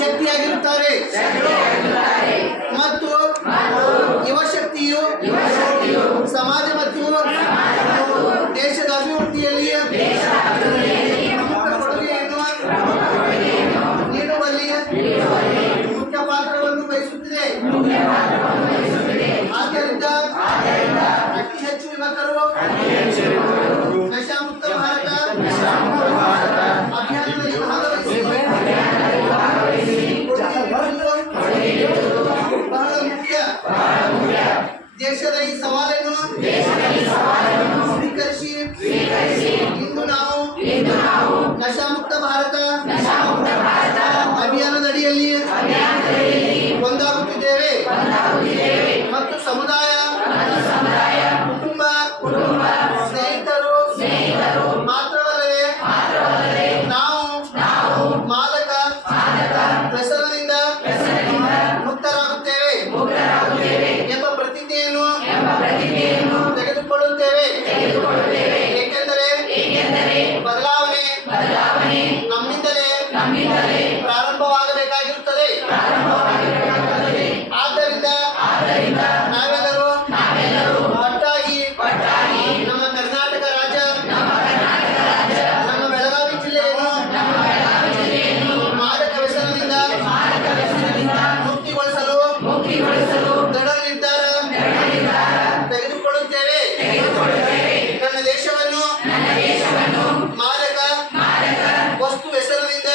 ಶಕ್ತಿಯಾಗಿರುತ್ತಾರೆ ಮತ್ತು ಯುವ ಶಕ್ತಿಯು ಸಮಾಜ ಮತ್ತು ದೇಶದ ಅಭಿವೃದ್ಧಿಯಲ್ಲಿ ಪ್ರಮುಖ ಕೊಡುಗೆಯನ್ನು ನೀಡುವಲ್ಲಿ ಮುಖ್ಯ ಪಾತ್ರವನ್ನು ವಹಿಸುತ್ತಿದೆ. ಆದ್ದರಿಂದ ಅತಿ ಹೆಚ್ಚು ಯುವಕರು ನಶಾಮುಕ್ತ ಭಾರತ ಅಭಿಯಾನದಲ್ಲಿ ಭಾಗವಹಿಸಿ ಬಹಳ ಮುಖ್ಯ. ದೇಶದ ಈ ಸವಾಲನ್ನು ಸ್ವೀಕರಿಸಿ ಇಂದು ನಾವು ನಶಾಮುಕ್ತ ಭಾರತ ಅಭಿಯಾನದ ಅಡಿಯಲ್ಲಿ ಒಂದಾಗುತ್ತಿದ್ದೇವೆ ಮತ್ತು ಸಮುದಾಯ, ಕುಟುಂಬ, ಸ್ನೇಹಿತರು ಮಾತ್ರವಲ್ಲದೆ ನಾವು ಮಾದಕ ವ್ಯಸನದಿಂದ ಮುಕ್ತರಾಗುತ್ತೇವೆ ಎಂಬ ಪ್ರತಿಜ್ಞೆಯನ್ನು ತೆಗೆದುಕೊಳ್ಳುತ್ತೇವೆ. ಏಕೆಂದರೆ ಬದಲಾವಣೆ ನಮ್ಮಿಂದಲೇ ಪ್ರಾರಂಭವಾಗಬೇಕಾಗಿರುತ್ತದೆ. ಆದ್ದರಿಂದ ನಾವೆಲ್ಲರೂ ಒಟ್ಟಾಗಿ ನಮ್ಮ ಕರ್ನಾಟಕ ರಾಜ್ಯ, ನಮ್ಮ ಬೆಳಗಾವಿ ಜಿಲ್ಲೆಯನ್ನು ಮಾದಕ ವ್ಯಸನದಿಂದ ಮುಕ್ತಿಗೊಳಿಸಲು ದೃಢ ನಿರ್ಧಾರ ತೆಗೆದುಕೊಳ್ಳುತ್ತೇವೆ. ನನ್ನ ದೇಶವನ್ನು ಮಾದಕ ವಸ್ತು ವ್ಯಸನದಿಂದ